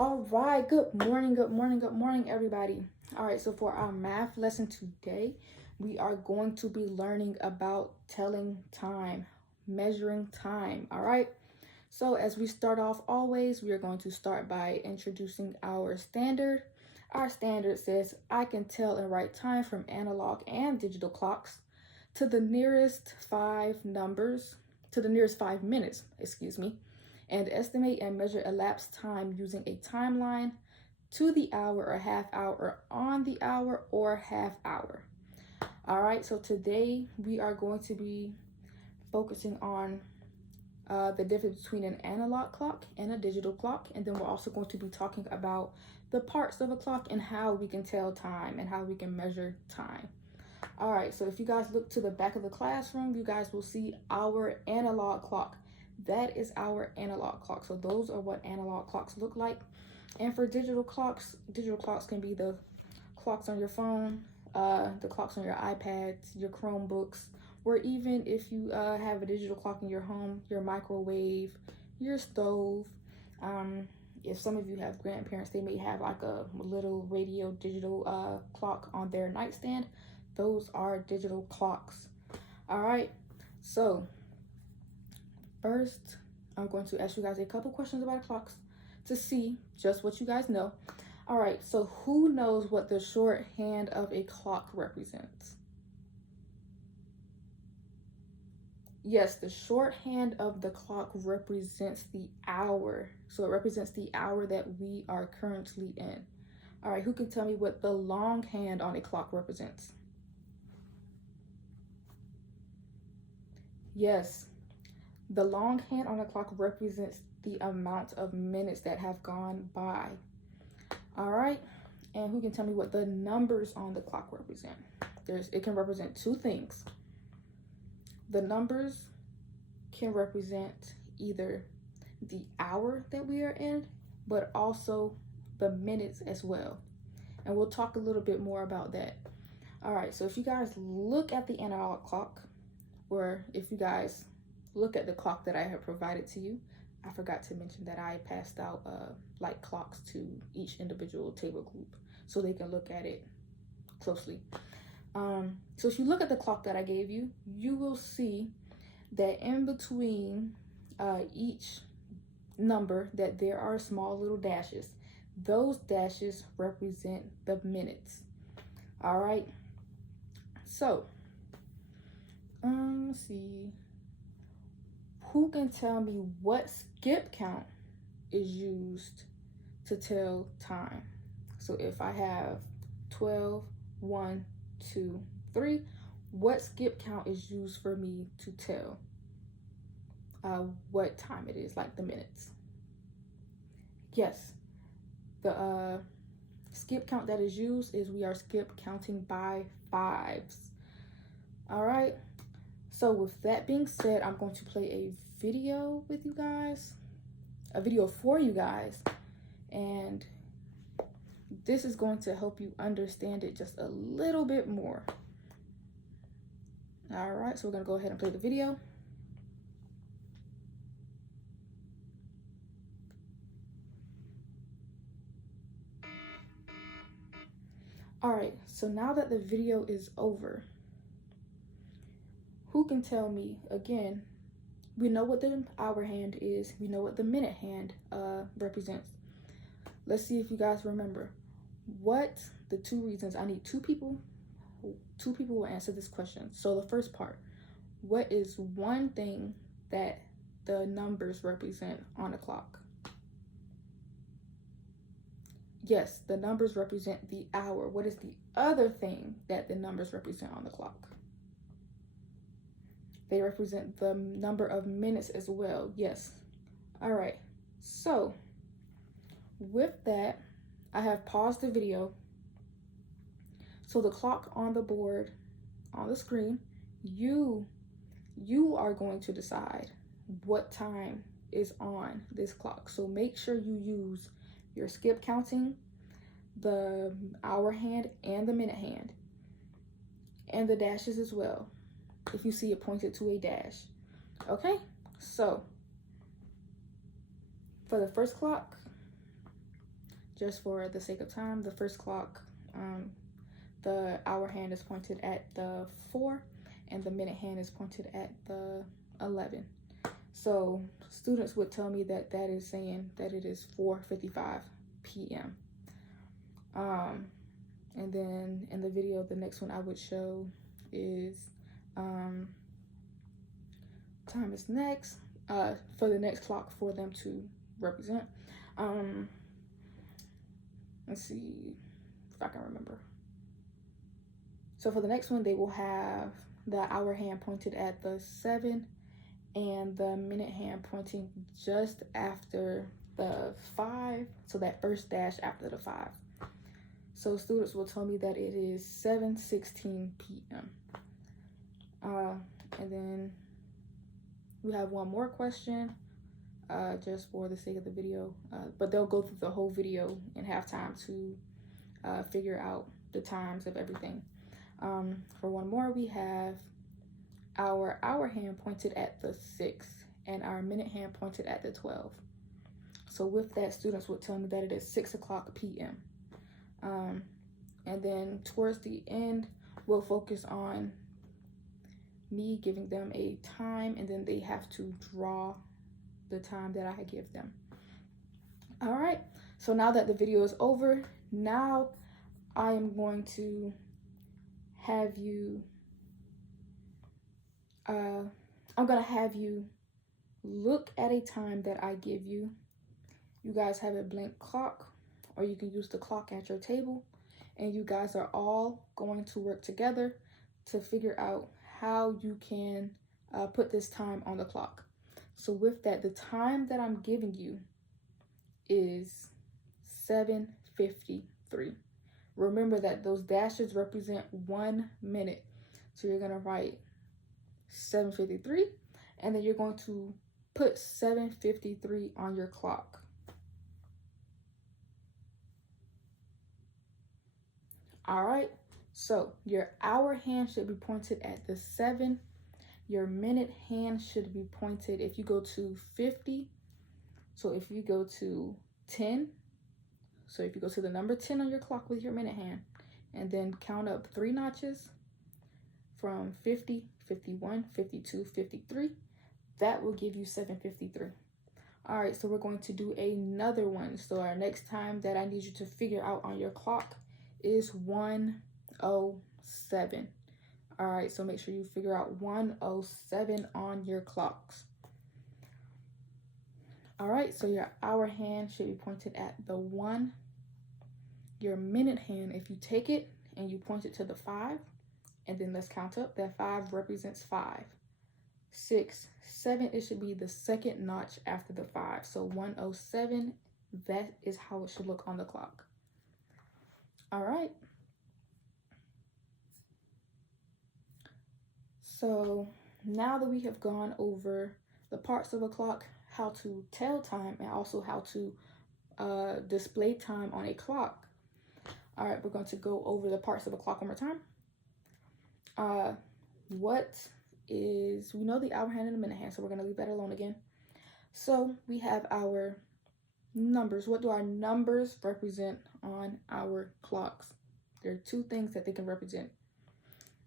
All right, good morning, everybody. All right, so for our math lesson today, we are going to be learning about telling time, measuring time. All right, so as we start off always, we are going to start by introducing our standard. Our standard says, I can tell and write time from analog and digital clocks to the nearest five minutes, and estimate and measure elapsed time using a timeline to the hour or half hour or on the hour or half hour. All right, so today we are going to be focusing on the difference between an analog clock and a digital clock, and then we're also going to be talking about the parts of a clock and how we can tell time and how we can measure time. All right, so if you guys look to the back of the classroom, you guys will see our analog clock. That is our analog clock. So those are what analog clocks look like. And for digital clocks can be the clocks on your phone, the clocks on your iPads, your Chromebooks, or even if you have a digital clock in your home, your microwave, your stove. If some of you have grandparents, they may have like a little radio digital clock on their nightstand. Those are digital clocks. All right, so first, I'm going to ask you guys a couple questions about clocks to see just what you guys know. All right, so who knows what the shorthand of a clock represents? Yes, the shorthand of the clock represents the hour. So it represents the hour that we are currently in. All right, who can tell me what the longhand on a clock represents? Yes, the longhand on a clock represents the amount of minutes that have gone by. All right, and who can tell me what the numbers on the clock represent? It can represent two things. The numbers can represent either the hour that we are in, but also the minutes as well. And we'll talk a little bit more about that. All right, so if you guys look at the analog clock, or if you guys look at the clock that I have provided to you, I forgot to mention that I passed out like clocks to each individual table group so they can look at it closely. So if you look at the clock that I gave you, you will see that in between each number that there are small little dashes. Those dashes represent the minutes. All right, so let's see. Who can tell me what skip count is used to tell time? So if I have 12, 1, 2, 3, what skip count is used for me to tell what time it is, like the minutes? Yes, the skip count that is used is we are skip counting by fives. All right, so with that being said, I'm going to play a video with you guys, a video for you guys, and this is going to help you understand it just a little bit more. All right, so we're gonna go ahead and play the video. All right, so now that the video is over, who can tell me, again, we know what the hour hand is, we know what the minute hand represents. Let's see if you guys remember what the two reasons. I need two people will answer this question. So the first part, what is one thing that the numbers represent on a clock? Yes, the numbers represent the hour. What is the other thing that the numbers represent on the clock? They represent the number of minutes as well. Yes. All right. So with that, I have paused the video. So the clock on the board, on the screen, you are going to decide what time is on this clock. So make sure you use your skip counting, the hour hand and the minute hand, and the dashes as well, if you see it pointed to a dash. Okay, so for the first clock, just for the sake of time, the first clock, the hour hand is pointed at the 4 and the minute hand is pointed at the 11. So students would tell me that that is saying that it is 4:55 p.m. And then in the video, the next one I would show is time is next, for the next clock for them to represent. Let's see if I can remember. So for the next one, they will have the hour hand pointed at the 7 and the minute hand pointing just after the 5. So that first dash after the 5. So students will tell me that it is 7:16 p.m. And then we have one more question, just for the sake of the video, but they'll go through the whole video and have time to figure out the times of everything. For one more, we have our hour hand pointed at the 6 and our minute hand pointed at the 12. So with that, students would tell me that it is 6 o'clock p.m. And then towards the end, we'll focus on me giving them a time, and then they have to draw the time that I give them. All right, so now that the video is over, now I am going to have you, I'm gonna have you look at a time that I give you. You guys have a blank clock, or you can use the clock at your table, and you guys are all going to work together to figure out how you can put this time on the clock. So with that, the time that I'm giving you is 7:53. Remember that those dashes represent 1 minute. So you're gonna write 7:53, and then you're going to put 7:53 on your clock. All right, so your hour hand should be pointed at the 7. Your minute hand should be pointed, if you go to 50, so if you go to 10, so if you go to the number 10 on your clock with your minute hand, and then count up 3 notches from 50, 51, 52, 53, that will give you 7:53. All right, so we're going to do another one. So our next time that I need you to figure out on your clock is 1:07. All right, so make sure you figure out 1:07 on your clocks. All right, so your hour hand should be pointed at the 1. Your minute hand, if you take it and you point it to the 5, and then let's count up, that 5 represents 5. 6, 7, it should be the second notch after the 5. So 1:07, that is how it should look on the clock. All right. So now that we have gone over the parts of a clock, how to tell time, and also how to display time on a clock. All right, we're going to go over the parts of a clock one more time. We know the hour hand and the minute hand, so we're going to leave that alone again. So we have our numbers. What do our numbers represent on our clocks? There are 2 things that they can represent.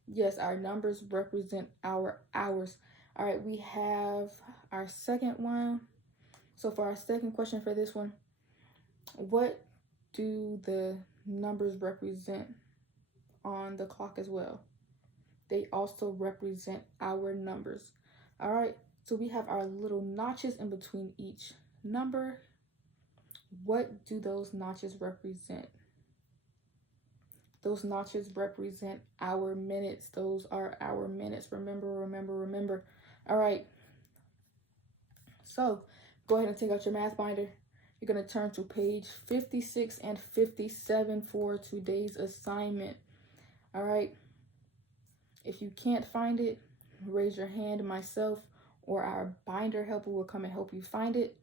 Yes, our numbers represent our hours. All right, we have our second one. So for our second question for this one, what do the numbers represent on the clock as well? They also represent our numbers. All right, so we have our little notches in between each number. What do those notches represent? Those notches represent our minutes. Those are our minutes. Remember. All right. So go ahead and take out your math binder. You're going to turn to page 56 and 57 for today's assignment. All right. If you can't find it, raise your hand. Myself or our binder helper will come and help you find it.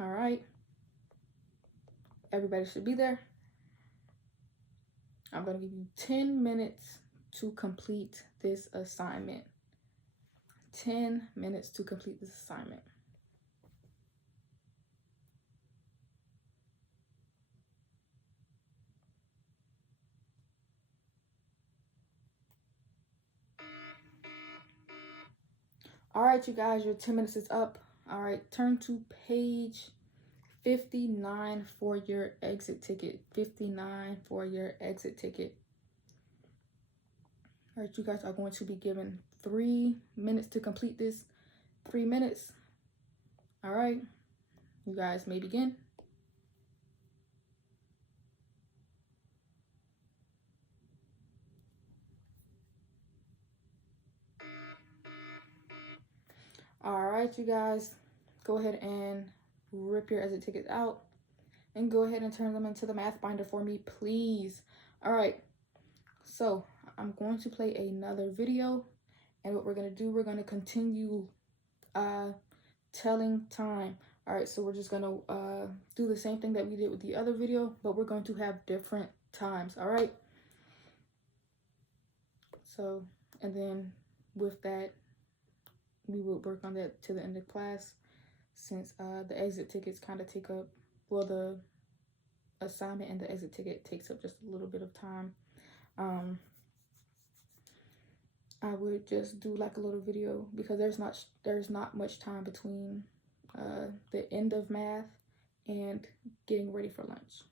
All right. Everybody should be there. I'm going to give you 10 minutes to complete this assignment. 10 minutes to complete this assignment. All right, you guys, your 10 minutes is up. All right, turn to page 59 for your exit ticket. 59 for your exit ticket. All right, you guys are going to be given 3 minutes to complete this. 3 minutes. All right, you guys may begin. All right, you guys, go ahead and rip your exit tickets out and go ahead and turn them into the math binder for me, please. All right, so I'm going to play another video, and what we're going to do, we're going to continue telling time. All right, so we're just going to do the same thing that we did with the other video, but we're going to have different times. All right, so, and then with that, we will work on that to the end of class, since the exit tickets kind of take up, well, the assignment and the exit ticket takes up just a little bit of time. I would just do like a little video, because there's not much time between the end of math and getting ready for lunch.